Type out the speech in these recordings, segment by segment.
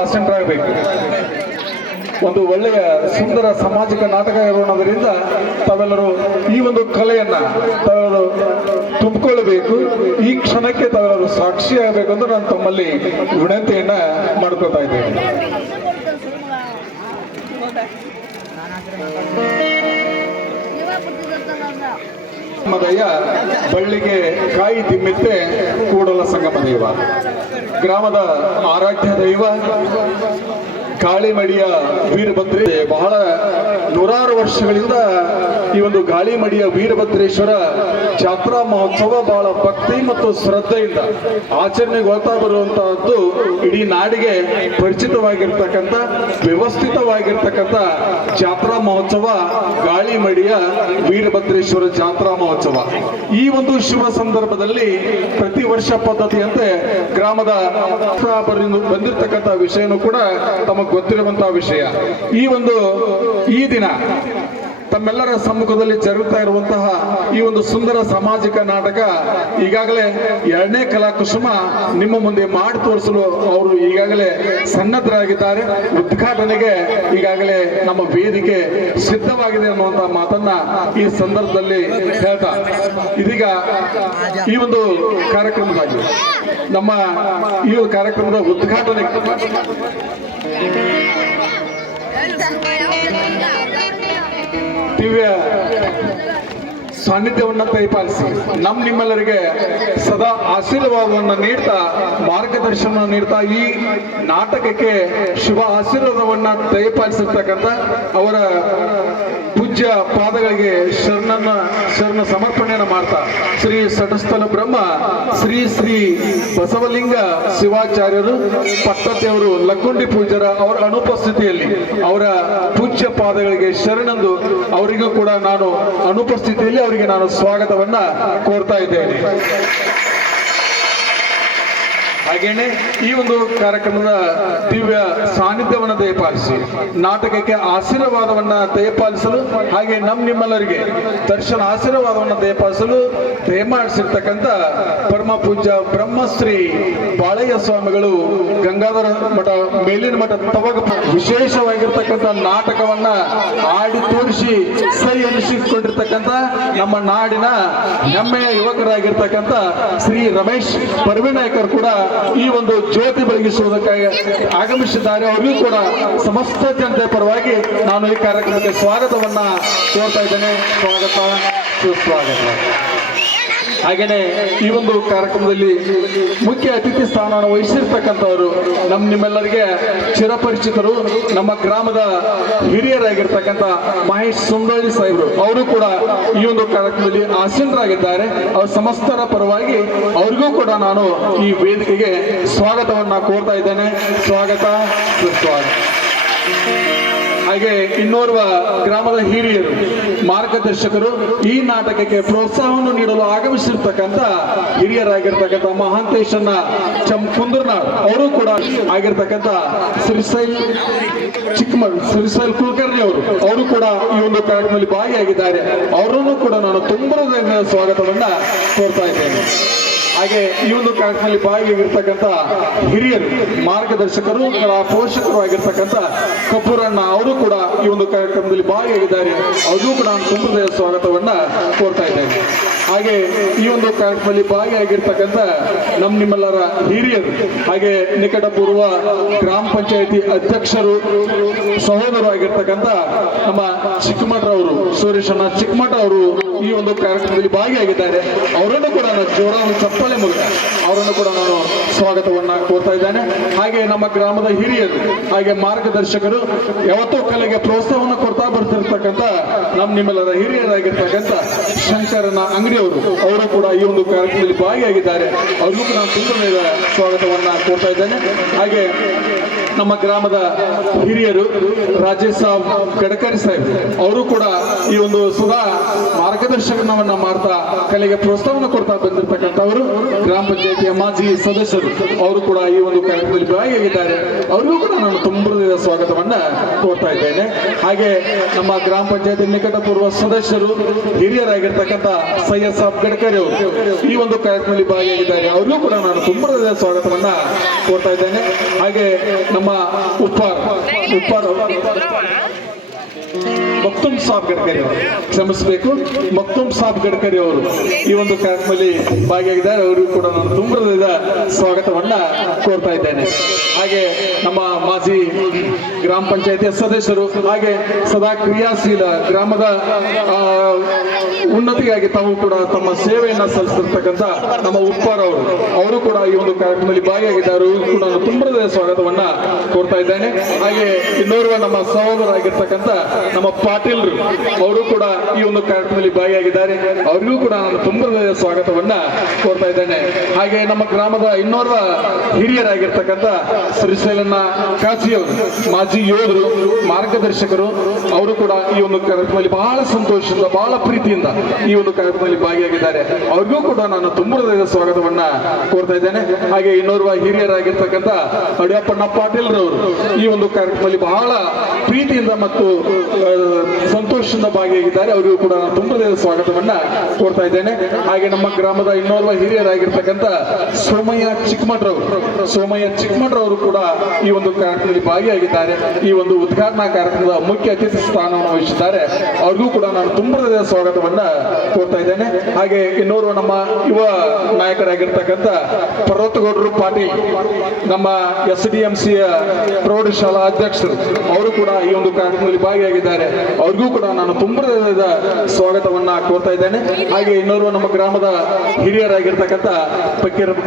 ಆಸೀನರಾಗಬೇಕು. ಒಂದು ಒಳ್ಳೆಯ ಸುಂದರ ಸಾಮಾಜಿಕ ನಾಟಕ ಇರೋಣದರಿಂದ ತಾವೆಲ್ಲರೂ ಈ ಒಂದು ಕಲೆಯನ್ನ ತಾವೆಲ್ಲರೂ ತುಂಬಿಕೊಳ್ಳಬೇಕು. ಈ ಕ್ಷಣಕ್ಕೆ ತಾವೆಲ್ಲರೂ ಸಾಕ್ಷಿಯಾಗಬೇಕು ಅಂತ ನಾನು ತಮ್ಮಲ್ಲಿ ವಿನಂತಿಯನ್ನ ಮಾಡ್ಕೊತಾ ಇದ್ದೇನೆ. ಸಂಗಮದಯ್ಯ ಬಳ್ಳಿಗೆ ಕಾಯಿ ತಿಮ್ಮಿತ್ತೆ ಕೂಡಲ ಸಂಗಮದೇವ, ಗ್ರಾಮದ ಆರಾಧ್ಯ ದೈವ ಗಾಳಿಮಡಿಯ ವೀರಭದ್ರಿ. ಬಹಳ ನೂರಾರು ವರ್ಷಗಳಿಂದ ಈ ಒಂದು ಗಾಳಿಮಡಿಯ ವೀರಭದ್ರೇಶ್ವರ ಜಾತ್ರಾ ಮಹೋತ್ಸವ ಬಹಳ ಭಕ್ತಿ ಮತ್ತು ಶ್ರದ್ಧೆಯಿಂದ ಆಚರಣೆಗೊಳ್ತಾ ಬರುವಂತಹದ್ದು ಇಡೀ ನಾಡಿಗೆ ಪರಿಚಿತವಾಗಿರ್ತಕ್ಕಂಥ ವ್ಯವಸ್ಥಿತವಾಗಿರ್ತಕ್ಕಂಥ ಜಾತ್ರಾ ಮಹೋತ್ಸವ ಗಾಳಿಮಡಿಯ ವೀರಭದ್ರೇಶ್ವರ ಜಾತ್ರಾ ಮಹೋತ್ಸವ. ಈ ಒಂದು ಶುಭ ಸಂದರ್ಭದಲ್ಲಿ ಪ್ರತಿ ವರ್ಷ ಪದ್ಧತಿಯಂತೆ ಗ್ರಾಮದ ಬಂದಿರತಕ್ಕಂಥ ವಿಷಯನೂ ಕೂಡ ತಮಗೆ ಗೊತ್ತಿರುವಂತಹ ವಿಷಯ. ಈ ದಿನ ತಮ್ಮೆಲ್ಲರ ಸಮ್ಮುಖದಲ್ಲಿ ಜರುಗುತ್ತಾ ಇರುವಂತಹ ಈ ಒಂದು ಸುಂದರ ಸಾಮಾಜಿಕ ನಾಟಕ ಈಗಾಗಲೇ 2ನೇ ಕಲಾಕುಸುಮ ನಿಮ್ಮ ಮುಂದೆ ಮಾಡಿ ತೋರಿಸಲು ಅವರು ಈಗಾಗಲೇ ಸನ್ನದ್ಧರಾಗಿದ್ದಾರೆ. ಉದ್ಘಾಟನೆಗೆ ಈಗಾಗಲೇ ನಮ್ಮ ವೇದಿಕೆ ಸಿದ್ಧವಾಗಿದೆ ಅನ್ನುವಂತಹ ಮಾತನ್ನ ಈ ಸಂದರ್ಭದಲ್ಲಿ ಹೇಳ್ತಾ ಇದೀಗ ಈ ಒಂದು ಕಾರ್ಯಕ್ರಮದಲ್ಲಿ ನಮ್ಮ ಈ ಕಾರ್ಯಕ್ರಮದ ಉದ್ಘಾಟನೆ ದಿವ್ಯ ಸಾನ್ನಿಧ್ಯವನ್ನ ದಯಪಾಲಿಸಿ ನಿಮ್ಮೆಲ್ಲರಿಗೆ ಸದಾ ಆಶೀರ್ವಾದವನ್ನು ನೀಡ್ತಾ ಮಾರ್ಗದರ್ಶನ ನೀಡ್ತಾ ಈ ನಾಟಕಕ್ಕೆ ಶುಭ ಆಶೀರ್ವಾದವನ್ನ ದಯಪಾಲಿಸಿರ್ತಕ್ಕಂಥ ಅವರ ಪೂಜ್ಯ ಪಾದಗಳಿಗೆ ಶರಣ ಸಮರ್ಪಣೆಯನ್ನು ಮಾಡ್ತಾ ಶ್ರೀ ಸಟಸ್ಥಲ ಬ್ರಹ್ಮ ಶ್ರೀ ಶ್ರೀ ಬಸವಲಿಂಗ ಶಿವಾಚಾರ್ಯರು ಪಟ್ಟದೇವರು ಲಕ್ಕುಂಡಿ ಪೂಜ್ಯರ ಅವರ ಅನುಪಸ್ಥಿತಿಯಲ್ಲಿ ಅವರ ಪೂಜ್ಯ ಪಾದಗಳಿಗೆ ಶರಣಂದು ಅವರಿಗೂ ಕೂಡ ನಾನು ಅನುಪಸ್ಥಿತಿಯಲ್ಲಿ ಅವರಿಗೆ ನಾನು ಸ್ವಾಗತವನ್ನ ಕೋರ್ತಾ ಇದ್ದೇನೆ. ಹಾಗೇನೆ ಈ ಒಂದು ಕಾರ್ಯಕ್ರಮದ ದಿವ್ಯ ಸಾನ್ನಿಧ್ಯವನ್ನ ದಯಪಾಲಿಸಿ ನಾಟಕಕ್ಕೆ ಆಶೀರ್ವಾದವನ್ನ ದಯಪಾಲಿಸಲು ಹಾಗೆ ನಿಮ್ಮೆಲ್ಲರಿಗೆ ದರ್ಶನ ಆಶೀರ್ವಾದವನ್ನ ದಯಪಾಲಿಸಲು ದಯಮಾಡಿಸಿರ್ತಕ್ಕಂಥ ಪರಮ ಪೂಜ್ಯ ಬ್ರಹ್ಮಶ್ರೀ ಬಾಳಯ್ಯ ಸ್ವಾಮಿಗಳು ಗಂಗಾಧರ ಮಠ ಮೇಲಿನ ಮಠ ತವಾಗ ವಿಶೇಷವಾಗಿರ್ತಕ್ಕಂಥ ನಾಟಕವನ್ನ ಆಡಿ ತೋರಿಸಿ ಸೈ ಅನಿಸಿಕೊಂಡಿರ್ತಕ್ಕಂಥ ನಮ್ಮ ನಾಡಿನ ಹೆಮ್ಮೆಯ ಯುವಕರಾಗಿರ್ತಕ್ಕಂಥ ಶ್ರೀ ರಮೇಶ್ ಪರ್ವಿನಾಯ್ಕರ್ ಕೂಡ ಈ ಒಂದು ಜ್ಯೋತಿ ಬೆಳಗಿಸುವುದಕ್ಕಾಗಿ ಆಗಮಿಸಿದ್ದಾರೆ. ಅವರಿಗೂ ಕೂಡ ಸಮಸ್ತ ಜನತೆ ಪರವಾಗಿ ನಾನು ಈ ಕಾರ್ಯಕ್ರಮಕ್ಕೆ ಸ್ವಾಗತವನ್ನ ಕೋರ್ತಾ ಇದ್ದೇನೆ. ಸ್ವಾಗತ, ಸುಸ್ವಾಗತ. ಹಾಗೇನೆ ಈ ಒಂದು ಕಾರ್ಯಕ್ರಮದಲ್ಲಿ ಮುಖ್ಯ ಅತಿಥಿ ಸ್ಥಾನವನ್ನು ವಹಿಸಿರ್ತಕ್ಕಂಥವರು ನಿಮ್ಮೆಲ್ಲರಿಗೆ ಚಿರಪರಿಚಿತರು, ನಮ್ಮ ಗ್ರಾಮದ ಹಿರಿಯರಾಗಿರ್ತಕ್ಕಂಥ ಮಹೇಶ್ ಸುಂದಳ್ಳಿ ಸಾಹೇಬರು. ಅವರು ಕೂಡ ಈ ಒಂದು ಕಾರ್ಯಕ್ರಮದಲ್ಲಿ ಆಸೀನರಾಗಿದ್ದಾರೆ. ಅವರ ಸಮಸ್ತರ ಪರವಾಗಿ ಅವರಿಗೂ ಕೂಡ ನಾನು ಈ ವೇದಿಕೆಗೆ ಸ್ವಾಗತವನ್ನ ಕೋರ್ತಾ ಇದ್ದೇನೆ. ಸ್ವಾಗತ, ಸುಸ್ವಾಗತ. ಹಾಗೆ ಇನ್ನೋರ್ವ ಗ್ರಾಮದ ಹಿರಿಯರು ಮಾರ್ಗದರ್ಶಕರು ಈ ನಾಟಕಕ್ಕೆ ಪ್ರೋತ್ಸಾಹವನ್ನು ನೀಡಲು ಆಗಮಿಸಿರ್ತಕ್ಕಂಥ ಹಿರಿಯರಾಗಿರ್ತಕ್ಕಂಥ ಮಹಾಂತೇಶನ್ನ ಕುಂದರ್ನಾಳ್ ಅವರು ಕೂಡ ಆಗಿರ್ತಕ್ಕಂಥ ಶ್ರೀಶೈಲ್ ಕುಲಕರ್ಣಿ ಅವರು ಕೂಡ ಈ ಒಂದು ಕಾರ್ಯಕ್ರಮದಲ್ಲಿ ಭಾಗಿಯಾಗಿದ್ದಾರೆ. ಅವರನ್ನು ಕೂಡ ನಾನು ತುಂಬಾ ಸ್ವಾಗತವನ್ನ ಕೋರ್ತಾ ಇದ್ದೇನೆ. ಹಾಗೆ ಈ ಒಂದು ಕಾರ್ಯಕ್ರಮದಲ್ಲಿ ಭಾಗಿಯಾಗಿರ್ತಕ್ಕಂಥ ಹಿರಿಯರು ಮಾರ್ಗದರ್ಶಕರು ಪೋಷಕರು ಆಗಿರ್ತಕ್ಕಂಥ ಕಪೂರಣ್ಣ ಅವರು ಕೂಡ ಈ ಒಂದು ಕಾರ್ಯಕ್ರಮದಲ್ಲಿ ಭಾಗಿಯಾಗಿದ್ದಾರೆ. ಅವ್ರಿಗೂ ಕೂಡ ನಾನು ತುಂಬ ಸ್ವಾಗತವನ್ನ ಕೋರ್ತಾ ಇದ್ದೇನೆ. ಹಾಗೆ ಈ ಒಂದು ಕಾರ್ಯಕ್ರಮದಲ್ಲಿ ಭಾಗಿಯಾಗಿರ್ತಕ್ಕಂಥ ನಿಮ್ಮೆಲ್ಲರ ಹಿರಿಯರು ಹಾಗೆ ನಿಕಟಪೂರ್ವ ಗ್ರಾಮ ಪಂಚಾಯಿತಿ ಅಧ್ಯಕ್ಷರು ಸಹೋದರರು ಆಗಿರ್ತಕ್ಕಂಥ ನಮ್ಮ ಚಿಕ್ಕಮಠರವರು ಸುರೇಶಣ್ಣ ಚಿಕ್ಕಮಠ ಅವರು ಈ ಒಂದು ಕಾರ್ಯಕ್ರಮದಲ್ಲಿ ಭಾಗಿಯಾಗಿದ್ದಾರೆ. ಅವರನ್ನು ಕೂಡ ನಾನು ಜೋರಾದ ಚಪ್ಪಾಳೆ ಮೂಲಕ ಅವರನ್ನು ಕೂಡ ನಾನು ಸ್ವಾಗತವನ್ನ ಕೋರ್ತಾ ಇದ್ದೇನೆ. ಹಾಗೆ ನಮ್ಮ ಗ್ರಾಮದ ಹಿರಿಯರು ಹಾಗೆ ಮಾರ್ಗದರ್ಶಕರು ಯಾವತ್ತೂ ಕಲೆಗೆ ಪ್ರೋತ್ಸಾಹವನ್ನು ಕೊಡ್ತಾ ಬರ್ತಿರ್ತಕ್ಕಂಥ ನಿಮ್ಮೆಲ್ಲರ ಹಿರಿಯರಾಗಿರ್ತಕ್ಕಂಥ ಶಂಕರನ ಅಂಗಡಿಯವರು ಅವರು ಕೂಡ ಈ ಒಂದು ಕಾರ್ಯಕ್ರಮದಲ್ಲಿ ಭಾಗಿಯಾಗಿದ್ದಾರೆ. ಅವ್ರಿಗೂ ಕೂಡ ನಾನು ತುಂಬ ಸ್ವಾಗತವನ್ನ ಕೋರ್ತಾ ಇದ್ದೇನೆ. ಹಾಗೆ ನಮ್ಮ ಗ್ರಾಮದ ಹಿರಿಯರು ರಾಜೇಶ್ ಸಾಬ್ ಗಡ್ಕರಿ ಸಾಹೇಬ್ ಅವರು ಕೂಡ ಈ ಒಂದು ಸದಾ ಮಾರ್ಗದರ್ಶನವನ್ನ ಮಾಡ್ತಾ ಕಲೆಗೆ ಪ್ರೋತ್ಸಾಹವನ್ನು ಕೊಡ್ತಾ ಬಂದಿರತಕ್ಕಂಥವರು ಗ್ರಾಮ ಪಂಚಾಯತಿಯ ಮಾಜಿ ಸದಸ್ಯರು. ಅವರು ಕೂಡ ಈ ಒಂದು ಕಾರ್ಯಕ್ರಮದಲ್ಲಿ ಭಾಗಿಯಾಗಿದ್ದಾರೆ. ಅವರಿಗೂ ಕೂಡ ನಾನು ತುಂಬಾ ಸ್ವಾಗತವನ್ನ ಕೋರ್ತಾ ಇದ್ದೇನೆ. ಹಾಗೆ ನಮ್ಮ ಗ್ರಾಮ ಪಂಚಾಯತಿ ನಿಕಟಪೂರ್ವ ಸದಸ್ಯರು ಹಿರಿಯರಾಗಿರ್ತಕ್ಕಂಥ ಸೈಯದ್ ಸಾಬ್ ಗಡ್ಕರಿ ಅವರು ಈ ಒಂದು ಕಾರ್ಯಕ್ರಮದಲ್ಲಿ ಭಾಗಿಯಾಗಿದ್ದಾರೆ. ಅವರಿಗೂ ಕೂಡ ನಾನು ತುಂಬಾ ಸ್ವಾಗತವನ್ನ ಕೋರ್ತಾ ಇದ್ದೇನೆ. ಹಾಗೆ ನಮ್ಮ ಉಪ್ಪಾರ್ ಮಕ್ತುಮ್ ಸಾಬ್ ಗಡ್ಕರಿ ಅವರು, ಕ್ಷಮಿಸಬೇಕು, ಮಕ್ತುಮ್ ಸಾಬ್ ಗಡ್ಕರಿ ಅವರು ಈ ಒಂದು ಕಾರ್ಯಕ್ರಮದಲ್ಲಿ ಭಾಗಿಯಾಗಿದ್ದಾರೆ. ಅವರಿಗೂ ಕೂಡ ನಾನು ತುಂಬಾ ಸ್ವಾಗತವನ್ನ ಕೋರ್ತಾ ಇದ್ದೇನೆ. ಹಾಗೆ ನಮ್ಮ ಮಾಜಿ ಗ್ರಾಮ ಪಂಚಾಯತಿಯ ಸದಸ್ಯರು, ಹಾಗೆ ಸದಾ ಕ್ರಿಯಾಶೀಲ ಗ್ರಾಮದ ಉನ್ನತಿಗಾಗಿ ತಾವು ಕೂಡ ತಮ್ಮ ಸೇವೆಯನ್ನ ಸಲ್ಲಿಸಿರ್ತಕ್ಕಂಥ ನಮ್ಮ ಉಪ್ಪಾರ್ ಅವರು ಕೂಡ ಈ ಒಂದು ಕಾರ್ಯಕ್ರಮದಲ್ಲಿ ಭಾಗಿಯಾಗಿದ್ದಾರೆ. ಅವರಿಗೂ ಕೂಡ ನಾನು ತುಂಬಾ ಸ್ವಾಗತವನ್ನ ಕೋರ್ತಾ ಇದ್ದೇನೆ. ಹಾಗೆ ಇನ್ನೋರ್ವ ನಮ್ಮ ಸಹೋದರಾಗಿರ್ತಕ್ಕಂಥ ನಮ್ಮ ಪಾಟೀಲ್ರು, ಅವರು ಕೂಡ ಈ ಒಂದು ಕಾರ್ಯಕ್ರಮದಲ್ಲಿ ಭಾಗಿಯಾಗಿದ್ದಾರೆ. ಅವರಿಗೂ ಕೂಡ ನಾನು ತುಂಬಾ ಸ್ವಾಗತವನ್ನ ಕೋರ್ತಾ ಇದ್ದೇನೆ. ಹಾಗೆ ನಮ್ಮ ಗ್ರಾಮದ ಇನ್ನೋರ್ವ ಹಿರಿಯರಾಗಿರ್ತಕ್ಕಂಥ ಶ್ರೀಶೈಲನ್ನ ಕಾಚಿಯವರು, ಮಾಜಿ ಯೋಧರು, ಮಾರ್ಗದರ್ಶಕರು, ಅವರು ಕೂಡ ಈ ಒಂದು ಕಾರ್ಯಕ್ರಮದಲ್ಲಿ ಬಹಳ ಸಂತೋಷದಿಂದ ಬಹಳ ಪ್ರೀತಿಯಿಂದ ಈ ಒಂದು ಕಾರ್ಯಕ್ರಮದಲ್ಲಿ ಭಾಗಿಯಾಗಿದ್ದಾರೆ. ಅವ್ರಿಗೂ ಕೂಡ ನಾನು ತುಂಬಾ ಸ್ವಾಗತವನ್ನ ಕೋರ್ತಾ ಇದ್ದೇನೆ. ಹಾಗೆ ಇನ್ನೋರ್ವ ಹಿರಿಯರಾಗಿರ್ತಕ್ಕಂಥ ಅಡಿಯಪ್ಪಣ್ಣ ಪಾಟೀಲ್ರವರು ಈ ಒಂದು ಕಾರ್ಯಕ್ರಮದಲ್ಲಿ ಬಹಳ ಪ್ರೀತಿಯಿಂದ ಮತ್ತು ಸಂತೋಷದಿಂದ ಭಾಗಿಯಾಗಿದ್ದಾರೆ. ಅವರಿಗೂ ಕೂಡ ನಾನು ತುಂಬಾ ಸ್ವಾಗತವನ್ನ ಕೋರ್ತಾ ಇದ್ದೇನೆ. ಹಾಗೆ ನಮ್ಮ ಗ್ರಾಮದ ಇನ್ನೋರ್ವ ಹಿರಿಯರಾಗಿರ್ತಕ್ಕಂಥ ಸೋಮಯ್ಯ ಚಿಕ್ಕಮಠರವರು ಕೂಡ ಈ ಒಂದು ಕಾರ್ಯಕ್ರಮದಲ್ಲಿ ಭಾಗಿಯಾಗಿದ್ದಾರೆ. ಈ ಒಂದು ಉದ್ಘಾಟನಾ ಕಾರ್ಯಕ್ರಮದ ಮುಖ್ಯ ಅತಿಥಿ ಸ್ಥಾನವನ್ನು ವಹಿಸಿದ್ದಾರೆ. ಅವ್ರಿಗೂ ಕೂಡ ನಾನು ತುಂಬಾ ಸ್ವಾಗತವನ್ನ ಕೋರ್ತಾ ಇದ್ದೇನೆ. ಹಾಗೆ ಇನ್ನೋರ್ವ ನಮ್ಮ ಯುವ ನಾಯಕರಾಗಿರ್ತಕ್ಕಂಥ ಪರ್ವತಗೌಡರು ಪಾಟೀಲ್, ನಮ್ಮ SDMC ಪ್ರೌಢಶಾಲಾ ಅಧ್ಯಕ್ಷರು, ಅವರು ಕೂಡ ಈ ಒಂದು ಕಾರ್ಯಕ್ರಮದಲ್ಲಿ ಭಾಗಿಯಾಗಿದ್ದಾರೆ. ಅವ್ರಿಗೂ ಕೂಡ ನಾನು ತುಂಬಾ ಸ್ವಾಗತವನ್ನ ಕೋರ್ತಾ ಇದ್ದೇನೆ. ಹಾಗೆ ಇನ್ನೋರ್ವ ನಮ್ಮ ಗ್ರಾಮದ ಹಿರಿಯರಾಗಿರ್ತಕ್ಕಂಥ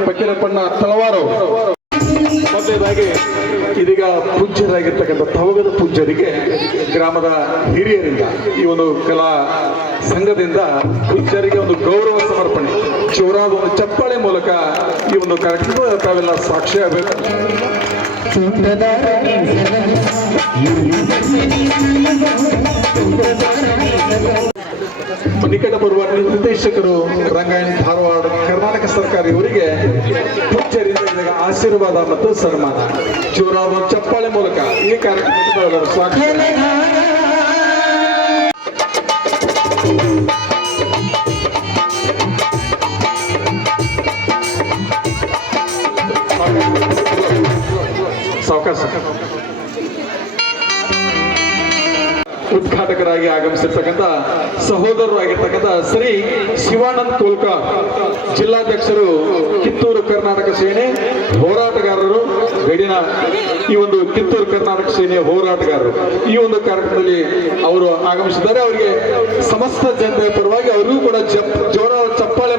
ಫಕೀರಪ್ಪಣ್ಣ ತಳವಾರ್ ಅವರು. ಮೊದಲನೇದಾಗಿ ಇದೀಗ ಪೂಜ್ಯರಾಗಿರ್ತಕ್ಕಂಥ ತವಗದ ಪೂಜ್ಯರಿಗೆ ಗ್ರಾಮದ ಹಿರಿಯರಿಂದ ಈ ಒಂದು ಕಲಾ ಸಂಘದಿಂದ ಪೂಜ್ಯರಿಗೆ ಒಂದು ಗೌರವ ಸಮರ್ಪಣೆ ಜೋರಾದ ಒಂದು ಚಪ್ಪಾಳೆ ಮೂಲಕ ಈ ಒಂದು ಕಾರ್ಯಕ್ರಮ ತಾವೆಲ್ಲ ಸಾಕ್ಷಿ ಆಗಬೇಕು. ನಿಕಟಪೂರ್ವ ನಿರ್ದೇಶಕರು ರಂಗಾಯಣ ಧಾರವಾಡ ಕರ್ನಾಟಕ ಸರ್ಕಾರ ಇವರಿಗೆ ಪೂಜ್ಯರಿಂದ ಇದೀಗ ಆಶೀರ್ವಾದ ಮತ್ತು ಸನ್ಮಾನ ಜೋರಾದ ಚಪ್ಪಾಳೆ ಮೂಲಕ ಈ ಕಾರ್ಯಕ್ರಮಕ್ಕೆ ಸ್ವಾಗತ. ಸಾವಕಾಶ ಉದ್ಘಾಟಕರಾಗಿ ಆಗಮಿಸಿರ್ತಕ್ಕಂಥ ಸಹೋದರರು ಆಗಿರ್ತಕ್ಕಂಥ ಶ್ರೀ ಶಿವಾನಂದ್ ಕೋಲ್ಕರ್, ಜಿಲ್ಲಾಧ್ಯಕ್ಷರು, ಕಿತ್ತೂರು ಕರ್ನಾಟಕ ಸೇನೆ ಹೋರಾಟಗಾರರು, ಗಡಿನ ಈ ಒಂದು ಕಿತ್ತೂರು ಕರ್ನಾಟಕ ಸೇನೆಯ ಹೋರಾಟಗಾರರು ಈ ಒಂದು ಕಾರ್ಯಕ್ರಮದಲ್ಲಿ ಅವರು ಆಗಮಿಸಿದ್ದಾರೆ. ಅವರಿಗೆ ಸಮಸ್ತ ಜನತೆಯ ಪರವಾಗಿ ಅವರಿಗೂ ಕೂಡ ಜೋರ ಚಪ್ಪಾಳೆ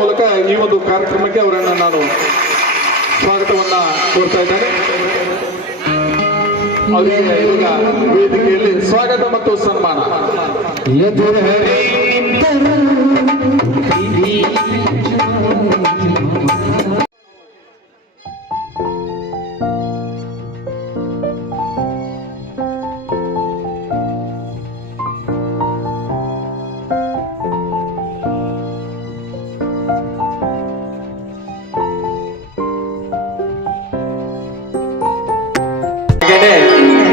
ಮೂಲಕ ಈ ಒಂದು ಕಾರ್ಯಕ್ರಮಕ್ಕೆ ಅವರನ್ನು ನಾನು ಸ್ವಾಗತವನ್ನ ಕೋರ್ತಾ ಇದ್ದೇನೆ. ಅವರಿಗೆ ಈಗ ವೇದಿಕೆಯಲ್ಲಿ ಸ್ವಾಗತ ಮತ್ತು ಸನ್ಮಾನ.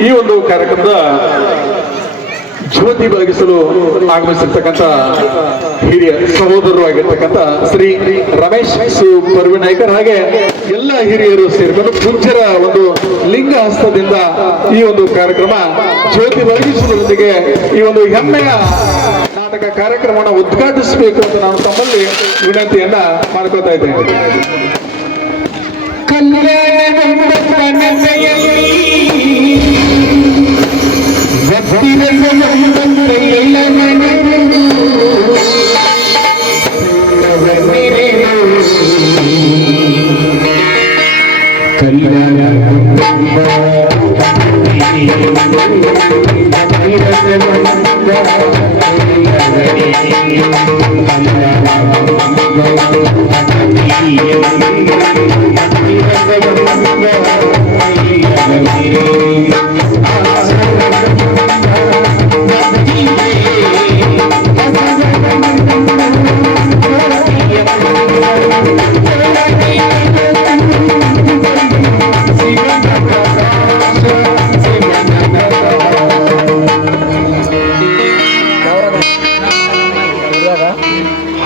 ಈ ಒಂದು ಕಾರ್ಯಕ್ರಮದ ಜ್ಯೋತಿ ಬೆಳಗಿಸಲು ಆಗಮಿಸಿರ್ತಕ್ಕಂಥ ಹಿರಿಯ ಸಹೋದರರು ಆಗಿರ್ತಕ್ಕಂಥ ಶ್ರೀ ರಮೇಶ್ ಪರ್ವಿನಾಯ್ಕರ್, ಹಾಗೆ ಎಲ್ಲ ಹಿರಿಯರು ಸೇರಿಕೊಂಡು ಪೂಜ್ಯರ ಒಂದು ಲಿಂಗ ಹಸ್ತದಿಂದ ಈ ಒಂದು ಕಾರ್ಯಕ್ರಮ ಜ್ಯೋತಿ ಬೆಳಗಿಸುವುದರೊಂದಿಗೆ ಈ ಒಂದು ಹೆಮ್ಮೆಯ ನಾಟಕ ಕಾರ್ಯಕ್ರಮವನ್ನು ಉದ್ಘಾಟಿಸಬೇಕು ಅಂತ ನಾನು ತಮ್ಮಲ್ಲಿ ವಿನಂತಿಯನ್ನ ಮಾಡ್ಕೊತಾ ಇದ್ದೇನೆ. Thank you.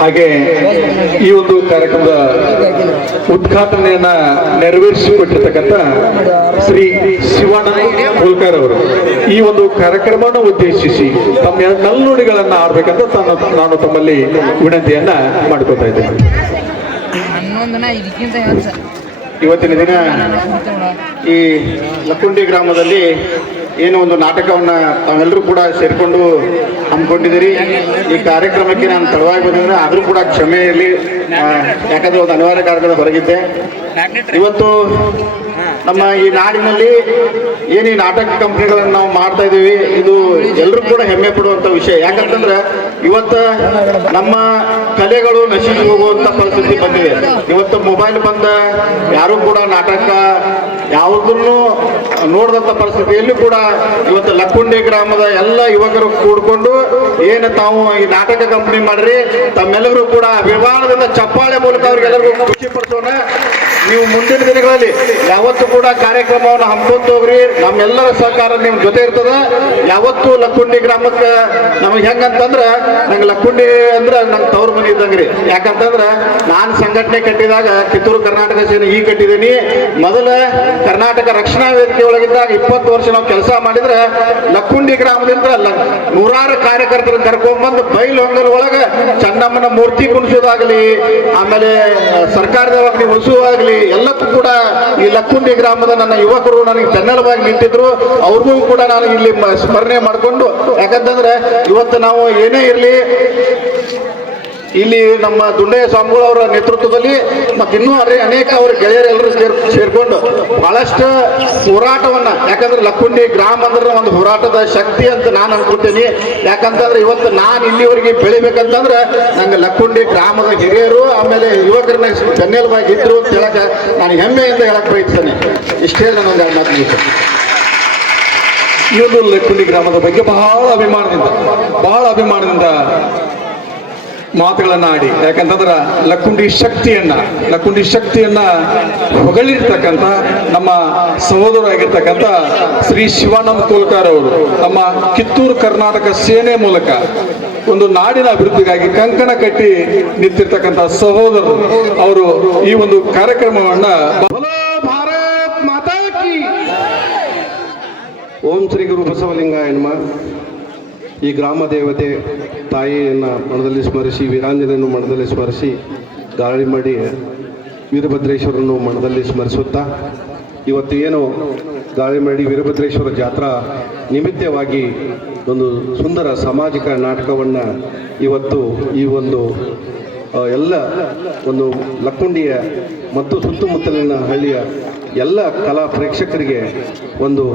ಹಾಗೆ ಈ ಒಂದು ಕಾರ್ಯಕ್ರಮದ ಉದ್ಘಾಟನೆಯನ್ನ ನೆರವೇರಿಸಿಕೊಟ್ಟಿರ್ತಕ್ಕಂಥ ಶ್ರೀ ಶಿವಾನಂದ ಕೋಲ್ಕರ್ ಅವರು ಈ ಒಂದು ಕಾರ್ಯಕ್ರಮವನ್ನು ಉದ್ದೇಶಿಸಿ ತಮ್ಮ ನಲ್ನುಡಿಗಳನ್ನ ಆಡ್ಬೇಕಂತ ನಾನು ತಮ್ಮಲ್ಲಿ ವಿನಂತಿಯನ್ನ ಮಾಡ್ಕೊತಾ ಇದ್ದೇನೆ. ಇವತ್ತಿನ ದಿನ ಈ ಲಕ್ಕುಂಡಿ ಗ್ರಾಮದಲ್ಲಿ ಏನೋ ಒಂದು ನಾಟಕವನ್ನು ತಾವೆಲ್ಲರೂ ಕೂಡ ಸೇರಿಕೊಂಡು ಹಮ್ಮಿಕೊಂಡಿದ್ದೀರಿ. ಈ ಕಾರ್ಯಕ್ರಮಕ್ಕೆ ನಾನು ತಡವಾಗಿ ಬಂದಿದ್ದರೆ ಆದರೂ ಕೂಡ ಕ್ಷಮೆ ಇರಲಿ, ಯಾಕಂದರೆ ಒಂದು ಅನಿವಾರ್ಯ ಕಾರಣದ ಹೊರಗಿದ್ದೆ. ಇವತ್ತು ನಮ್ಮ ಈ ನಾಡಿನಲ್ಲಿ ಏನು ಈ ನಾಟಕ ಕಂಪ್ನಿಗಳನ್ನು ನಾವು ಮಾಡ್ತಾ ಇದ್ದೀವಿ, ಇದು ಎಲ್ಲರೂ ಕೂಡ ಹೆಮ್ಮೆ ಪಡುವಂಥ ವಿಷಯ. ಯಾಕಂತಂದ್ರೆ ಇವತ್ತು ನಮ್ಮ ಕಲೆಗಳು ನಶಿಸಿ ಹೋಗುವಂಥ ಪರಿಸ್ಥಿತಿ ಬಂದಿದೆ. ಇವತ್ತು ಮೊಬೈಲ್ ಬಂದ ಯಾರೂ ಕೂಡ ನಾಟಕ ಯಾವುದನ್ನು ನೋಡಿದಂಥ ಪರಿಸ್ಥಿತಿಯಲ್ಲಿ ಕೂಡ ಇವತ್ತು ಲಕ್ಕುಂಡಿ ಗ್ರಾಮದ ಎಲ್ಲ ಯುವಕರು ಕೂಡ್ಕೊಂಡು ಏನು ತಾವು ಈ ನಾಟಕ ಕಂಪನಿ ಮಾಡ್ರಿ, ತಮ್ಮೆಲ್ಲರೂ ಕೂಡ ಅಭಿಮಾನದಿಂದ ಚಪ್ಪಾಳೆ ಮೂಲಕ ಅವ್ರಿಗೆಲ್ಲರಿಗೂ ಖುಷಿ ಪಡಿಸೋಣ. ನೀವು ಮುಂದಿನ ದಿನಗಳಲ್ಲಿ ಯಾವತ್ತೂ ಕೂಡ ಕಾರ್ಯಕ್ರಮವನ್ನು ಹಮ್ಮಿಕೊಂಡು ಹೋಗ್ರಿ, ನಮ್ಮೆಲ್ಲರ ಸಹಕಾರ ನಿಮ್ಮ ಜೊತೆ ಇರ್ತದ. ಯಾವತ್ತೂ ಲಕ್ಕುಂಡಿ ಗ್ರಾಮಕ್ಕೆ ನಮಗೆ ಹೆಂಗಂತಂದ್ರೆ, ನಂಗೆ ಲಕ್ಕುಂಡಿ ಅಂದ್ರೆ ನಂಗೆ ತವ್ರ ಮನೆ ಇದ್ದಂಗ್ರಿ. ಯಾಕಂತಂದ್ರೆ ನಾನು ಸಂಘಟನೆ ಕಟ್ಟಿದಾಗ ಕಿತ್ತೂರು ಕರ್ನಾಟಕ ಸೇನೆ ಈ ಕಟ್ಟಿದ್ದೀನಿ. ಮೊದಲ ಕರ್ನಾಟಕ ರಕ್ಷಣಾ ವೇದಿಕೆ ಒಳಗಿದ್ದಾಗ 20 ವರ್ಷ ನಾವು ಕೆಲಸ ಮಾಡಿದ್ರೆ ಲಕ್ಕುಂಡಿ ಗ್ರಾಮದಿಂದ ನೂರಾರು ಕಾರ್ಯಕರ್ತರನ್ನು ಕರ್ಕೊಂಡ್ಬಂದು ಬೈಲ್ ಹೊಂಗಲ್ ಒಳಗೆ ಚೆನ್ನಮ್ಮನ ಮೂರ್ತಿ ಕುಣಿಸೋದಾಗಲಿ, ಆಮೇಲೆ ಸರ್ಕಾರದ ಅಗ್ನಿ ಉಳಿಸುವಾಗಲಿ ಎಲ್ಲಕ್ಕೂ ಕೂಡ ಈ ಲಕ್ಕುಂಡಿ ಗ್ರಾಮದ ನನ್ನ ಯುವಕರು ನನಗೆ ಬೆನ್ನೆಲುಬಾಗಿ ನಿಂತಿದ್ರು. ಅವ್ರಿಗೂ ಕೂಡ ನಾನು ಇಲ್ಲಿ ಸ್ಮರಣೆ ಮಾಡಿಕೊಂಡು, ಯಾಕಂತಂದ್ರೆ ಇವತ್ತು ನಾವು ಏನೇ ಇರಲಿ ಇಲ್ಲಿ ನಮ್ಮ ದುಂಡಯ್ಯ ಸ್ವಾಮಿಗಳು ಅವರ ನೇತೃತ್ವದಲ್ಲಿ ಮತ್ತು ಇನ್ನೂ ಅನೇಕ ಅವರ ಗೆಳೆಯರೆಲ್ಲರೂ ಸೇರ್ಕೊಂಡು ಬಹಳಷ್ಟು ಹೋರಾಟವನ್ನ, ಯಾಕಂದ್ರೆ ಲಕ್ಕುಂಡಿ ಗ್ರಾಮ ಅಂದ್ರೆ ಒಂದು ಹೋರಾಟದ ಶಕ್ತಿ ಅಂತ ನಾನು ಅನ್ಕೊಳ್ತೀನಿ. ಯಾಕಂತಂದ್ರೆ ಇವತ್ತು ನಾನು ಇಲ್ಲಿವರೆಗೆ ಬೆಳಿಬೇಕಂತಂದ್ರೆ ನಂಗೆ ಲಕ್ಕುಂಡಿ ಗ್ರಾಮದ ಹಿರಿಯರು ಆಮೇಲೆ ಯುವಕರನ್ನ ಬೆನ್ನೆಲುಬಾಗಿ ಇದ್ರು ಅಂತ ಹೇಳಕ್ಕೆ ನಾನು ಹೆಮ್ಮೆಯಿಂದ ಹೇಳಕ್ ಬಯಸ್ತೇನೆ. ಇಷ್ಟೇ ನನ್ನೊಂದು ಎರಡು ಮಾತು ಮುಗಿಸ್ತೇನೆ. ಈ ಒಂದು ಲಕ್ಕುಂಡಿ ಗ್ರಾಮದ ಬಗ್ಗೆ ಬಹಳ ಅಭಿಮಾನದಿಂದ ಮಾತುಗಳನ್ನ ಆಡಿ, ಯಾಕಂತಂದ್ರ ಲಕ್ಕುಂಡಿ ಶಕ್ತಿಯನ್ನ ಹೊಗಳಿರ್ತಕ್ಕಂಥ ನಮ್ಮ ಸಹೋದರರಾಗಿರ್ತಕ್ಕಂಥ ಶ್ರೀ ಶಿವಾನಂದ ಕೋಲ್ಕರ್ ಅವರು ನಮ್ಮ ಕಿತ್ತೂರು ಕರ್ನಾಟಕ ಸೇನೆ ಮೂಲಕ ಒಂದು ನಾಡಿನ ಅಭಿವೃದ್ಧಿಗಾಗಿ ಕಂಕಣ ಕಟ್ಟಿ ನಿಂತಿರ್ತಕ್ಕಂಥ ಸಹೋದರರು ಅವರು ಈ ಒಂದು ಕಾರ್ಯಕ್ರಮವನ್ನ ಭಾರತ್ ಮಾತಾ ಕಿ ಓಂ ಶ್ರೀ ಗುರು ಬಸವಲಿಂಗಾಯ ನಮಃ. ಈ ಗ್ರಾಮ ದೇವತೆ ತಾಯಿಯನ್ನು ಮನದಲ್ಲಿ ಸ್ಮರಿಸಿ, ವೀರಾಂಜನೆಯನ್ನು ಮನದಲ್ಲಿ ಸ್ಮರಿಸಿ, ಗಾಳಿ ಮಾಡಿ ವೀರಭದ್ರೇಶ್ವರನ್ನು ಮನದಲ್ಲಿ ಸ್ಮರಿಸುತ್ತಾ, ಇವತ್ತು ಏನು ಗಾಳಿ ಮಾಡಿ ವೀರಭದ್ರೇಶ್ವರ ಜಾತ್ರಾ ನಿಮಿತ್ತವಾಗಿ ಒಂದು ಸುಂದರ ಸಾಮಾಜಿಕ ನಾಟಕವನ್ನು ಇವತ್ತು ಈ ಒಂದು ಎಲ್ಲ ಒಂದು ಲಕ್ಕುಂಡಿಯ ಮತ್ತು ಸುತ್ತಮುತ್ತಲಿನ ಹಳ್ಳಿಯ ಎಲ್ಲ ಕಲಾ ಪ್ರೇಕ್ಷಕರಿಗೆ ಒಂದು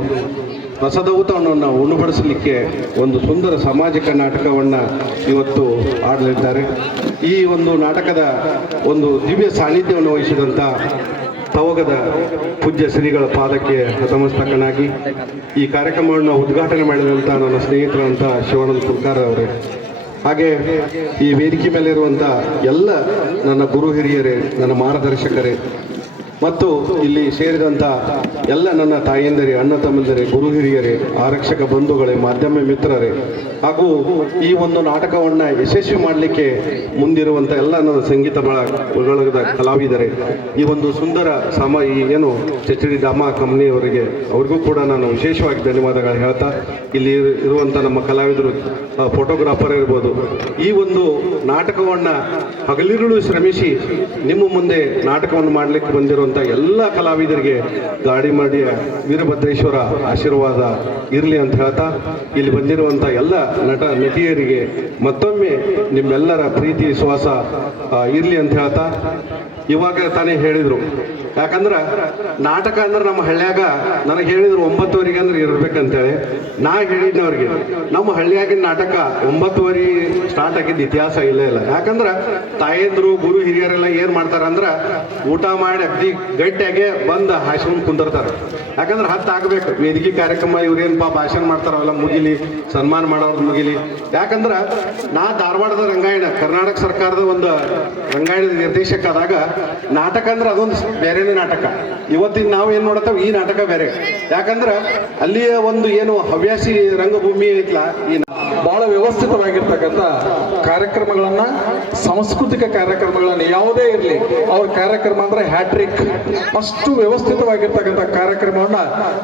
ರಸದೌತವನ್ನು ಉಣಬಡಿಸಲಿಕ್ಕೆ ಒಂದು ಸುಂದರ ಸಾಮಾಜಿಕ ನಾಟಕವನ್ನು ಇವತ್ತು ಆಡಲಿದ್ದಾರೆ. ಈ ಒಂದು ನಾಟಕದ ಒಂದು ದಿವ್ಯ ಸಾನ್ನಿಧ್ಯವನ್ನು ವಹಿಸಿದಂಥ ತವಗದ ಪೂಜ್ಯ ಶ್ರೀಗಳ ಪಾದಕ್ಕೆ ನತಮಸ್ತಕನಾಗಿ ಈ ಕಾರ್ಯಕ್ರಮವನ್ನು ಉದ್ಘಾಟನೆ ಮಾಡಿದಂಥ ನನ್ನ ಸ್ನೇಹಿತರಂಥ ಶಿವಾನಂದ ಕೋಲ್ಕರ್ ಅವರೇ, ಹಾಗೆ ಈ ವೇದಿಕೆ ಮೇಲೆ ಇರುವಂಥ ಎಲ್ಲ ನನ್ನ ಗುರು ಹಿರಿಯರೇ, ನನ್ನ ಮಾರ್ಗದರ್ಶಕರೇ ಮತ್ತು ಇಲ್ಲಿ ಸೇರಿದಂಥ ಎಲ್ಲ ನನ್ನ ತಾಯಿಯಂದರೇ, ಅಣ್ಣ ತಮ್ಮಂದರೇ, ಗುರು ಹಿರಿಯರೇ, ಆರಕ್ಷಕ ಬಂಧುಗಳೇ, ಮಾಧ್ಯಮ ಮಿತ್ರರೇ, ಹಾಗೂ ಈ ಒಂದು ನಾಟಕವನ್ನು ಯಶಸ್ವಿ ಮಾಡಲಿಕ್ಕೆ ಮುಂದಿರುವಂಥ ಎಲ್ಲ ನನ್ನ ಸಂಗೀತ ಬಳಗದ ಕಲಾವಿದರೇ, ಈ ಒಂದು ಸುಂದರ ಈ ಏನು ಚಚಡಿ ದಾಮ ಕಂಪ್ನಿಯವರಿಗೆ ಅವ್ರಿಗೂ ಕೂಡ ನಾನು ವಿಶೇಷವಾಗಿ ಧನ್ಯವಾದಗಳು ಹೇಳ್ತಾ, ಇಲ್ಲಿ ಇರುವಂಥ ನಮ್ಮ ಕಲಾವಿದರು, ಫೋಟೋಗ್ರಾಫರ್ ಇರ್ಬೋದು, ಈ ಒಂದು ನಾಟಕವನ್ನು ಹಗಲಿರುಳು ಶ್ರಮಿಸಿ ನಿಮ್ಮ ಮುಂದೆ ನಾಟಕವನ್ನು ಮಾಡಲಿಕ್ಕೆ ಬಂದಿರುವಂಥ ಎಲ್ಲ ಕಲಾವಿದರಿಗೆ ಗಾಡಿ ಮಾಡಿಯ ವೀರಭದ್ರೇಶ್ವರ ಆಶೀರ್ವಾದ ಇರಲಿ ಅಂತ ಹೇಳ್ತಾ, ಇಲ್ಲಿ ಬಂದಿರುವಂಥ ಎಲ್ಲ ನಟ ನಟಿಯರಿಗೆ ಮತ್ತೊಮ್ಮೆ ನಿಮ್ಮೆಲ್ಲರ ಪ್ರೀತಿ ವಿಶ್ವಾಸ ಇರಲಿ ಅಂತ ಹೇಳ್ತಾ, ಇವಾಗ ತಾನೇ ಹೇಳಿದರು, ಯಾಕಂದ್ರೆ ನಾಟಕ ಅಂದ್ರೆ ನಮ್ಮ ಹಳ್ಳಿಯಾಗ ನನಗೆ ಹೇಳಿದ್ರು 9:00 ಅಂದ್ರೆ ಇರ್ಬೇಕಂತೇಳಿ. ನಾ ಹೇಳಿದ್ನವ್ರಿಗೆ ನಮ್ಮ ಹಳ್ಳಿಯಾಗಿನ ನಾಟಕ 9:30 ಸ್ಟಾರ್ಟ್ ಆಗಿದ್ದ ಇತಿಹಾಸ ಇಲ್ಲ. ಯಾಕಂದ್ರೆ ತಾಯಂದ್ರು ಗುರು ಹಿರಿಯರೆಲ್ಲ ಏನು ಮಾಡ್ತಾರೆ ಅಂದ್ರೆ ಊಟ ಮಾಡಿ ಅಗ್ದಿ ಗಟ್ಟಿಯಾಗೆ ಬಂದು ಹಾಸ್ಕೊಂಡು ಕುಂದಿರ್ತಾರೆ. ಯಾಕಂದ್ರೆ 10 ಆಗಬೇಕು ವೇದಿಕೆ ಕಾರ್ಯಕ್ರಮ, ಇವ್ರೇನು ಭಾಷಣ ಮಾಡ್ತಾರಲ್ಲ ಮುಗಿಲಿ, ಸನ್ಮಾನ ಮಾಡೋರು ಮುಗಿಲಿ. ಯಾಕಂದ್ರೆ ನಾ ಧಾರವಾಡದ ರಂಗಾಯಣ, ಕರ್ನಾಟಕ ಸರ್ಕಾರದ ಒಂದು ರಂಗಾಯಣದ ನಿರ್ದೇಶಕ ಆದಾಗ ನಾಟಕ ಅಂದ್ರೆ ಅದೊಂದು ಬೇರೆನೇ ನಾಟಕ. ಇವತ್ತಿನ ನಾವು ಏನು ನೋಡತ್ತೇವೆ, ಈ ನಾಟಕ ಬೇರೆ. ಯಾಕಂದ್ರೆ ಅಲ್ಲಿಯ ಒಂದು ಏನು ಹವ್ಯಾಸಿ ರಂಗಭೂಮಿ ಐತ್ಲ, ಈ ಬಹಳ ವ್ಯವಸ್ಥಿತವಾಗಿರ್ತಕ್ಕಂಥ ಕಾರ್ಯಕ್ರಮಗಳನ್ನ, ಸಾಂಸ್ಕೃತಿಕ ಕಾರ್ಯಕ್ರಮಗಳನ್ನ ಯಾವುದೇ ಇರಲಿ, ಅವ್ರ ಕಾರ್ಯಕ್ರಮ ಅಂದ್ರೆ ಹ್ಯಾಟ್ರಿಕ್, ಅಷ್ಟು ವ್ಯವಸ್ಥಿತವಾಗಿರ್ತಕ್ಕಂಥ ಕಾರ್ಯಕ್ರಮವನ್ನ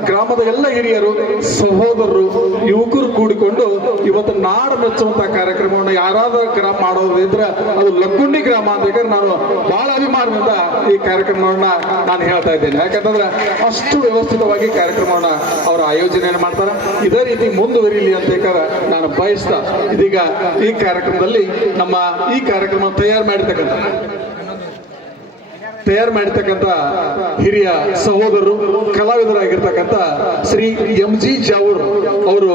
ಗ್ರಾಮದ ಎಲ್ಲ ಹಿರಿಯರು, ಸಹೋದರರು, ಯುವಕರು ಕೂಡಿಕೊಂಡು ಇವತ್ತು ನಾಡು ಮೆಚ್ಚುವಂತಹ ಕಾರ್ಯಕ್ರಮವನ್ನ ಯಾರಾದ್ರೂ ಗ್ರಾಮ ಮಾಡೋದು ಇದ್ರೆ ಅದು ಲಕ್ಕುಂಡಿ ಗ್ರಾಮ ಅಂತ ಹೇಳಿದ್ರೆ ನಾನು ಬಹಳ ಅಭಿಮಾನದಿಂದ ಈ ಕಾರ್ಯಕ್ರಮವನ್ನ ನಾನು ಹೇಳ್ತಾ ಇದ್ದೇನೆ. ಯಾಕಂತಂದ್ರೆ ಅಷ್ಟು ವ್ಯವಸ್ಥಿತವಾಗಿ ಕಾರ್ಯಕ್ರಮವನ್ನ ಅವರ ಆಯೋಜನೆಯನ್ನು ಮಾಡ್ತಾರೆ. ಇದೇ ರೀತಿ ಮುಂದುವರಿಲಿ ಅಂತ ಹೇಳಿದ್ರೆ ನಾನು ಬಯಸ್ತಾ ಇದೀಗ ಈ ಕಾರ್ಯಕ್ರಮದಲ್ಲಿ ನಮ್ಮ ಈ ಕಾರ್ಯಕ್ರಮ ತಯಾರು ಮಾಡಿರ್ತಕ್ಕಂಥ ಹಿರಿಯ ಸಹೋದರರು, ಕಲಾವಿದರಾಗಿರ್ತಕ್ಕಂಥ ಶ್ರೀ ಎಂ.ಜಿ. ಜಾವೂರ್ ಅವರು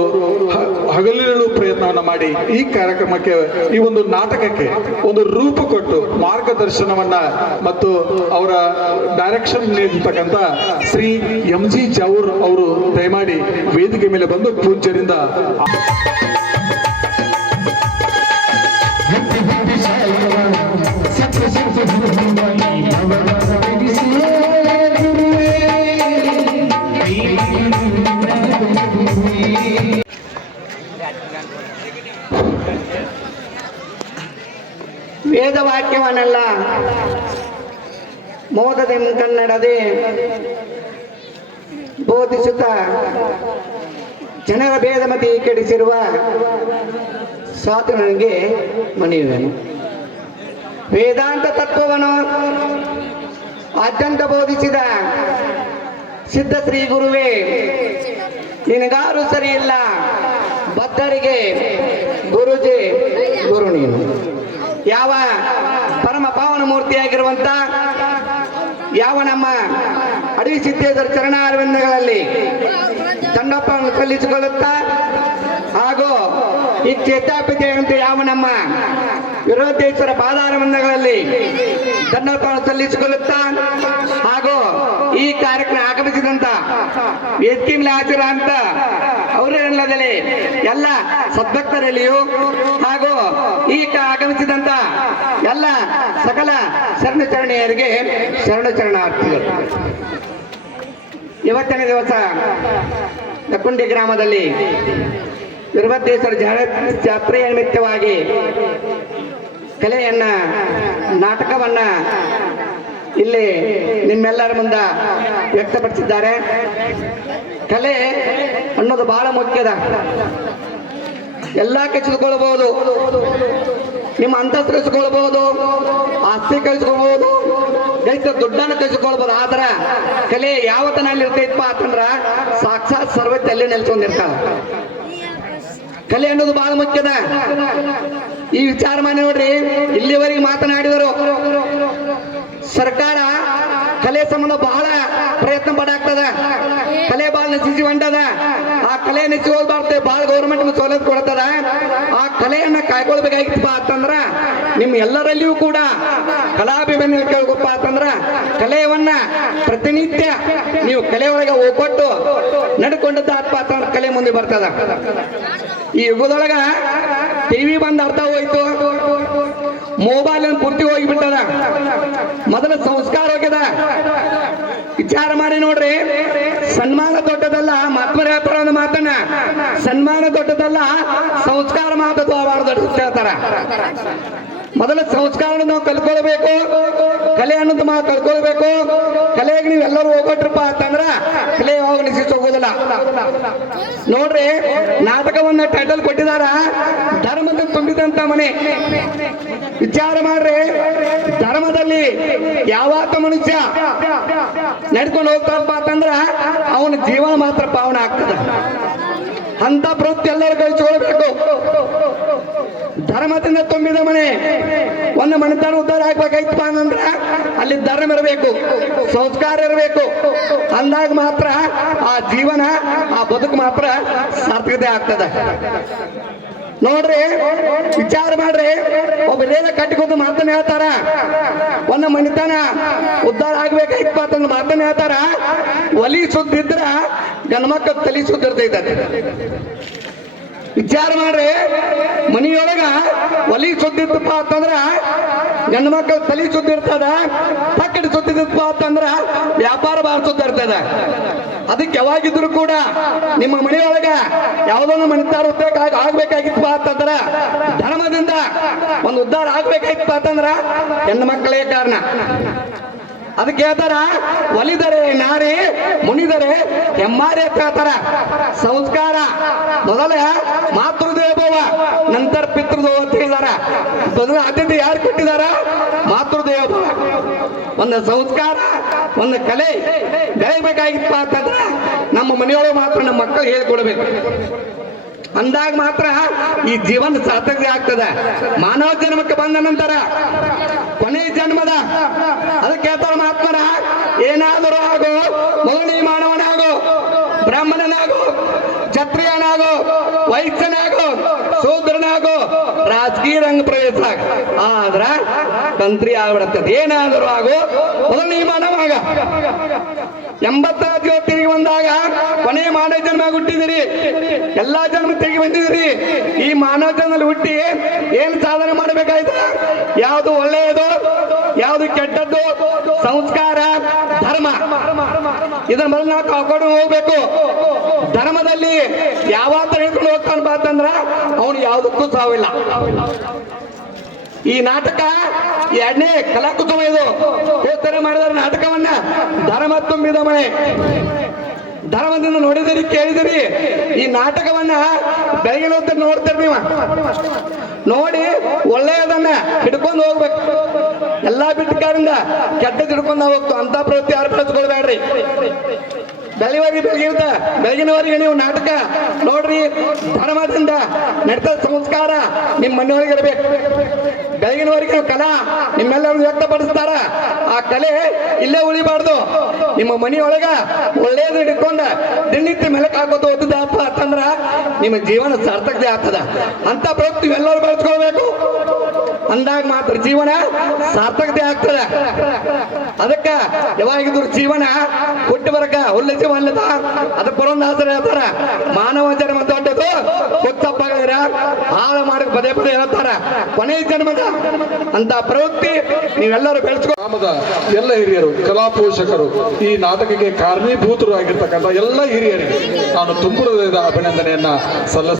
ಹಗಲಿರುಳು ಪ್ರಯತ್ನವನ್ನ ಮಾಡಿ ಈ ಕಾರ್ಯಕ್ರಮಕ್ಕೆ, ಈ ಒಂದು ನಾಟಕಕ್ಕೆ ಒಂದು ರೂಪ ಕೊಟ್ಟು ಮಾರ್ಗದರ್ಶನವನ್ನ ಮತ್ತು ಅವರ ಡೈರೆಕ್ಷನ್ ನೀಡಿರ್ತಕ್ಕಂಥ ಶ್ರೀ ಎಂ.ಜಿ. ಜಾವೂರ್ ಅವರು ದಯಮಾಡಿ ವೇದಿಕೆ ಮೇಲೆ ಬಂದು ಪೂಜ್ಯರಿಂದ ವೇದವಾಕ್ಯವನ್ನೆಲ್ಲ ಮೋದದೆಂ ಕನ್ನಡದೆ ಬೋಧಿಸುತ್ತ ಜನರ ಭೇದಮತಿ ಕೆಡಿಸಿರುವ ಸ್ವಾತಂತ್ರ್ಯನಿಗೆ ಮಣಿಯುವೆನು. ವೇದಾಂತ ತತ್ವವನ್ನು ಅತ್ಯಂತ ಬೋಧಿಸಿದ ಸಿದ್ಧ ಶ್ರೀ ಗುರುವೇ, ನಿನಗಾರು ಸರಿ ಇಲ್ಲ, ಬದ್ಧರಿಗೆ ಗುರುಜಿ ಗುರು ನೀನು. ಯಾವ ಪರಮ ಪಾವನ ಮೂರ್ತಿಯಾಗಿರುವಂತ ಯಾವ ನಮ್ಮ ಅಡವಿ ಸಿದ್ದೇಶ್ವರ ಚರಣಾರವಿಂದಗಳಲ್ಲಿ ದಂಡಪ್ಪವನ್ನು ಸಲ್ಲಿಸಿಕೊಳ್ಳುತ್ತಾ ಹಾಗೂ ಈ ಚೇತಾಪಿತೆ ಅಂತ ಯಾವ ನಮ್ಮ ವಿರೋಧೇಶ್ವರ ಪಾದಾರವಿಂದಗಳಲ್ಲಿ ದಂಡಪ್ಪವನ್ನು ಸಲ್ಲಿಸಿಕೊಳ್ಳುತ್ತಾ ಹಾಗೂ ಈ ಕಾರ್ಯಕ್ರಮ ಆಗಮಿಸಿದಂತ ವೇದಿಕೆ ಮೇಲೆ ಹಾಜರ ಅಂತ ಅವರೆಲ್ಲದಲ್ಲಿ ಎಲ್ಲ ಸದ್ಭಕ್ತರಲ್ಲಿಯೂ ಹಾಗೂ ಈ ಆಗಮಿಸಿದಂತ ಎಲ್ಲ ಸಕಲ ಶರಣ ಚರಣೀಯರಿಗೆ ಶರಣಾರ್ಥಿಗಳು. ಇವತ್ತಿನ ದಿವಸ ಲಕ್ಕುಂಡಿ ಗ್ರಾಮದಲ್ಲಿ ವೀರಭದ್ರೇಶ್ವರ ಜಾತ್ರೆಯ ನಿಮಿತ್ತವಾಗಿ ಕಲೆಯನ್ನ, ನಾಟಕವನ್ನ ಇಲ್ಲಿ ನಿಮ್ಮೆಲ್ಲರ ಮುಂದೆ ವ್ಯಕ್ತಪಡಿಸಿದ್ದಾರೆ. ಕಲೆ ಅನ್ನೋದು ಬಹಳ ಮುಖ್ಯದ. ಎಲ್ಲ ಕಚ್ಚಿಕೊಳ್ಳಬಹುದು, ನಿಮ್ಮ ಅಂತಸ್ತು ಕಚ್ಚಿಕೊಳ್ಬಹುದು, ಆಸ್ತಿ ಕಳಿಸ್ಕೊಳ್ಬಹುದು, ಗಳಿತ ದುಡ್ಡನ್ನು ಕಳಿಸ್ಕೊಳ್ಬಹುದು. ಆದ್ರ ಕಲೆ ಯಾವತ್ತನಲ್ಲಿ ಇರ್ತೈತಪ್ಪ ಅಂತಂದ್ರ ಸಾಕ್ಷಾತ್ ಸರ್ವಜ್ಞ ಅಲ್ಲೇ ನೆಲೆಸ್ಕೊಂಡಿರ್ತಾವ. ಕಲೆ ಅನ್ನೋದು ಬಹಳ ಮುಖ್ಯದ. ಈ ವಿಚಾರ ಮಾಡಿ ನೋಡ್ರಿ, ಇಲ್ಲಿವರೆಗೆ ಮಾತನಾಡಿದರು ಸರ್ಕಾರ ಕಲೆ ಸಂಬಂಧ ಬಹಳ ಪ್ರಯತ್ನ ಪಡಾಗ್ತದ. ಕಲೆ ಬಹಳ ನಶಿಸಿ ಹೊಂಟದ. ಆ ಕಲೆ ನಶಿಸಿ ಹೋಗ್ಬಾರ್ದು, ಬಹಳ ಗೌರ್ಮೆಂಟ್ ಸೌಲಭ್ಯ ಕೊಡ್ತದ. ಆ ಕಲೆಯನ್ನ ಕಾಯ್ಕೊಳ್ಬೇಕಾಗಿತ್ತಪ್ಪ ಅಂತಂದ್ರ ನಿಮ್ ಎಲ್ಲರಲ್ಲಿಯೂ ಕೂಡ ಕಲಾಭಿಮಾನಿ ಕೇಳ್ಕೊಪ್ಪ ಅಂತಂದ್ರ ಕಲೆಯವನ್ನ ಪ್ರತಿನಿತ್ಯ ನೀವು ಕಲೆ ಒಳಗೆ ಹೋಗ್ಕೊಟ್ಟು ನಡ್ಕೊಂಡದ್ದಪ್ಪ ಅಂತಂದ್ರ ಕಲೆ ಮುಂದೆ ಬರ್ತದ. ಈ ಯುಗದೊಳಗ ಟಿವಿ ಬಂದ ಅರ್ಥ ಹೋಯ್ತು, ಮೊಬೈಲ್ ಪೂರ್ತಿ ಹೋಗಿಬಿಟ್ಟದ. ಮೊದಲ ಸಂಸ್ಕಾರ ಹೋಗ್ಯದ. ವಿಚಾರ ಮಾಡಿ ನೋಡ್ರಿ, ಸನ್ಮಾನ ದೊಡ್ಡದಲ್ಲ, ಮಹಾತ್ಮರ ಹೇಳ್ತಾರ ಒಂದು ಮಾತನ್ನ, ಸನ್ಮಾನ ದೊಡ್ಡದಲ್ಲ, ಸಂಸ್ಕಾರ ಮಾತ್ರ ಹೇಳ್ತಾರ. ಮೊದಲ ಸಂಸ್ಕಾರ ನಾವು ಕಲ್ಕೊಳ್ಬೇಕು, ಕಲೆ ಅನ್ನೋದು ನಾವು ಕಲ್ಕೊಳ್ಬೇಕು. ಕಲೆಗೆ ನೀವೆಲ್ಲರೂ ಹೋಗ್ಬಿಟ್ರಪ್ಪ ಅಂತಂದ್ರ ಕಲೆ ಯಾವಾಗ ನಿಶ್ಚಿತ ಹೋಗೋದಿಲ್ಲ. ನೋಡ್ರಿ, ನಾಟಕವನ್ನ ಟೈಟಲ್ ಕೊಟ್ಟಿದಾರ ಧರ್ಮದ ತುಂಬಿದಂತ ಮನೆ. ವಿಚಾರ ಮಾಡ್ರಿ, ಧರ್ಮದಲ್ಲಿ ಯಾವತ್ತ ಮನುಷ್ಯ ನಡ್ಕೊಂಡು ಹೋಗ್ತಾರಪ್ಪ ಅಂತಂದ್ರ ಅವನ ಜೀವನ ಮಾತ್ರ ಪಾವನ ಆಗ್ತದ. ಅಂತ ಪ್ರವೃತ್ತಿ ಎಲ್ಲರೂ ಕಳಿಸ್ಕೊಳ್ಬೇಕು. ಧರ್ಮದಿಂದ ತುಂಬಿದ ಮನೆ, ಒಂದು ಮನೆತನ ಉದ್ಧಾರ ಆಗ್ಬೇಕಾಯ್ತಪ್ಪ ಅಂತಂದ್ರ ಅಲ್ಲಿ ಧರ್ಮ ಇರಬೇಕು, ಸಂಸ್ಕಾರ ಇರಬೇಕು. ಅಂದಾಗ ಮಾತ್ರ ಆ ಜೀವನ, ಆ ಬದುಕು ಮಾತ್ರ ಸಾರ್ಥಕತೆ ಆಗ್ತದೆ. ನೋಡ್ರಿ, ವಿಚಾರ ಮಾಡ್ರಿ, ಒಬ್ಬರೇನ ಕಟ್ಟಿಕೊಂಡು ಮಾತನ್ನ ಹೇಳ್ತಾರ, ಒಂದು ಮನೆತನ ಉದ್ಧಾರ ಆಗ್ಬೇಕಾಯ್ತಪ್ಪ ಅಂತಂದು ಮಾತನ್ನ ಹೇಳ್ತಾರ. ಒಲಿ ಸುದ್ದಿದ್ರ ಗಂಡ್ಮಕ್ಳು ತಲಿ ಸುದ್ದಿರ್ತೈತೆ. ವಿಚಾರ ಮಾಡ್ರಿ, ಮನಿಯೊಳಗ ಒಲಿ ಸುದ್ದಿತ್ತಪ್ಪ ಅಂತಂದ್ರ ಹೆಣ್ಣು ಮಕ್ಕಳ ತಲೆ ಸುದ್ದಿರ್ತದ, ಪಕ್ಕಡಿ ಸುದ್ದಿತ್ತಪ್ಪ ಅಂತಂದ್ರ ವ್ಯಾಪಾರ ಬಾಳ ಸುದ್ದಿರ್ತದ. ಅದಕ್ಕೆ ಯಾವಾಗಿದ್ರು ಕೂಡ ನಿಮ್ಮ ಮನೆಯೊಳಗ ಯಾವುದೊಂದು ಮನಿತಾರ ಉದ್ಧಾರ ಆಗ್ಬೇಕಾಗಿತ್ತಪ್ಪ ಅಂತಂದ್ರ, ಧರ್ಮದಿಂದ ಒಂದು ಉದ್ಧಾರ ಆಗ್ಬೇಕಾಗಿತ್ತಪ್ಪ ಅಂತಂದ್ರ ಹೆಣ್ಣು ಮಕ್ಕಳೇ ಕಾರಣ. ಅದಕ್ಕೆ ಹೇಳ್ತಾರ, ಒಲಿದರೆ ನಾರಿ ಮುನಿದರೆ ಹೆಮ್ಮಾರಿ ಅಂತ ಹೇಳ್ತಾರ. ಸಂಸ್ಕಾರ ಮೊದಲ ಮಾತೃದೇವೋಭವ, ನಂತರ ಪಿತೃದೇವ ಅಂತ ಹೇಳಿದಾರ. ಆದ್ಯತೆ ಯಾರು ಕೊಟ್ಟಿದಾರ? ಮಾತೃದೇವೋಭವ. ಒಂದು ಸಂಸ್ಕಾರ, ಒಂದು ಕಲೆ ಬೆಳೆಯಬೇಕಾಗಿತ್ತಪ್ಪ ಅಂತಂದ್ರ ನಮ್ಮ ಮನೆಯೊಳಗೆ ಮಾತ್ರ ನಮ್ಮ ಮಕ್ಕಳು ಹೇಳಿಕೊಡ್ಬೇಕು. ಅಂದಾಗ ಮಾತ್ರ ಈ ಜೀವನ ಸಾರ್ಥಕ ಆಗ್ತದೆ. ಮಾನವ ಜನ್ಮಕ್ಕೆ ಬಂದ ನಂತರ ಕೊನೆಯ ಜನ್ಮದ ಅದಕ್ಕೆ ಹೇಳ್ತಾರ ಮಹಾತ್ಮರ, ಏನಾದರೂ ಆಗೋ, ಮೊದಲನೇ ಮಾನವನಾಗೋ, ಬ್ರಾಹ್ಮಣನಾಗೋ, ಕ್ಷತ್ರಿಯನಾಗೋ, ವೈಶ್ಯನಾಗೋ, ಶೂದ್ರನಾಗೋ, ರಾಜಕೀಯ ರಂಗ ಪ್ರವೇಶ ಆದ್ರ ತಂತ್ರಿ ಆಗ್ಬಿಡತ್ತದ. ಏನಾದರೂ ಆಗೋ, ಮೊದಲನೇ ಮಾನವಾಗ. 80 ತಿರುಗಿ ಬಂದಾಗ ಕೊನೆಯ ಮಾನವ ಜನ್ಮ ಹುಟ್ಟಿದಿರಿ, ಎಲ್ಲಾ ಜನ್ಮ ತೆಗಿ ಬಂದಿದಿರಿ. ಈ ಮಾನವ ಜನ್ಮದಲ್ಲಿ ಹುಟ್ಟಿ ಏನ್ ಸಾಧನೆ ಮಾಡಬೇಕಾಯ್ತು? ಯಾವುದು ಒಳ್ಳೆಯದು, ಯಾವುದು ಕೆಟ್ಟದ್ದು, ಸಂಸ್ಕಾರ, ಧರ್ಮ, ಇದನ್ನ ಮೊದಲು ನಾವು ಕಾಕೊಂಡು ಹೋಗ್ಬೇಕು. ಧರ್ಮದಲ್ಲಿ ಯಾವಾಗ ಹೇಳ್ಕೊಂಡು ಹೋಗ್ತಾನಪ್ಪ ಅಂತಂದ್ರ ಅವನು ಯಾವುದಕ್ಕೂ ಸಾವಿಲ್ಲ. ಈ ನಾಟಕ 2ನೇ ಕಲಾಕುಸುಮ ಇದು. ಹೋಗ್ತಾರೆ ಮಾಡಿದಾರೆ ನಾಟಕವನ್ನ, ಧರ್ಮ ತುಂಬಿದ ಮನೆ. ಧರ್ಮದಿಂದ ನೋಡಿದಿರಿ, ಕೇಳಿದಿರಿ. ಈ ನಾಟಕವನ್ನ ಬೆಳಗಿನ ಹೊತ್ತು ನೋಡ್ತೀರಿ ನೀವು. ನೋಡಿ ಒಳ್ಳೆಯದನ್ನ ಹಿಡ್ಕೊಂಡು ಹೋಗ್ಬೇಕು. ಎಲ್ಲಾ ಬಿಟ್ಟಕಾರಿಂದ ಕೆಟ್ಟದ್ದು ಹಿಡ್ಕೊಂಡು ಹೋಗ್ತು ಅಂತ ಪ್ರವೃತ್ತಿ ಯಾರು ಬೆಳೆಸ್ಕೊಳ್ಬೇಡ್ರಿ. ಬೆಳಗಿನವರೆಗೆ ನೀವು ನಾಟಕ ನೋಡ್ರಿ. ಧರ್ಮದಿಂದ ನಡೆದ ಸಂಸ್ಕಾರ ನಿಮ್ಮ ಮನೆಯೊಳಗೆ ಇರಬೇಕು. ಬೆಳಗಿನವರೆಗೆ ಕಲಾ ನಿಮ್ಮೆಲ್ಲರಿಗೂ ವ್ಯಕ್ತಪಡಿಸ್ತಾರ. ಆ ಕಲೆ ಇಲ್ಲೇ ಉಳಿಬಾರ್ದು. ನಿಮ್ಮ ಮನೆಯೊಳಗ ಒಳ್ಳೇದು ಹಿಡ್ಕೊಂಡ ದಿನನಿತ್ಯ ಮೆಲಕ್ ಹಾಕೋದು ಓದಿದಪ್ಪ ಅಂತಂದ್ರ ನಿಮ್ಮ ಜೀವನ ಸಾರ್ಥಕತೆ ಆಗ್ತದ. ಅಂತ ಪ್ರವೃತ್ತಿ ಎಲ್ಲರೂ ಬೆಳೆಸ್ಕೊಳ್ಬೇಕು. ಅಂದಾಗ ಮಾತ್ರ ಜೀವನ ಸಾರ್ಥಕತೆ ಆಗ್ತದೆ. ಅದಕ್ಕ ಯಾವಾಗಿದ್ರು ಜೀವನ ಹುಟ್ಟು ಬರಕ ಹುಲ್ಲ ಜೀವ ಅಲ್ಲದ. ಅದಕ್ಕೆ ಬರೋದು ಆಸರ ಹೇಳ್ತಾರ, ಮಾನವ ಜನ್ಮ ದೊಡ್ಡದು, ಹುಟ್ಟಪ್ಪಾಗಿರ ಹಾಳು ಮಾಡಕ್ ಪದೇ ಪದೇ ಹೇಳ್ತಾರ. ಕೊನೆಯ ಜನ್ಮದ ಅಂತ ಪ್ರವೃತ್ತಿ ನೀವೆಲ್ಲರೂ ಬೆಳೆಸ್ಕೊ. ಗ್ರಾಮದ ಎಲ್ಲ ಹಿರಿಯರು, ಕಲಾ ಪೋಷಕರು, ಈ ನಾಟಕಕ್ಕೆ ಕಾರಣೀಭೂತರು ಆಗಿರ್ತಕ್ಕಂಥ ಎಲ್ಲ ಹಿರಿಯರಿಗೆ ನಾನು ತುಂಬು ಹೃದಯದ ಅಭಿನಂದನೆಯನ್ನ ಸಲ್ಲಿಸ್ತೇನೆ.